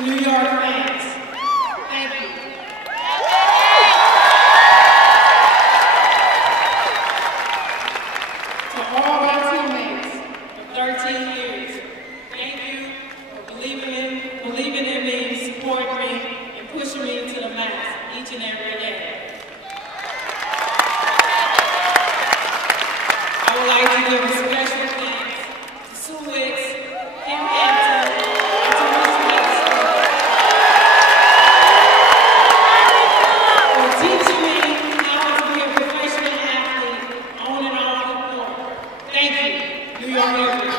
to New York fans, thank you. To all my teammates of 13 years, thank you for believing in me, supporting me, and pushing me to the max each and every day. I would like to give a special thanks to Sue Wicks, Kim Hampton, and to Ms. Madison for teaching me how to be a professional athlete on and off the court. Thank you, New York Air Force.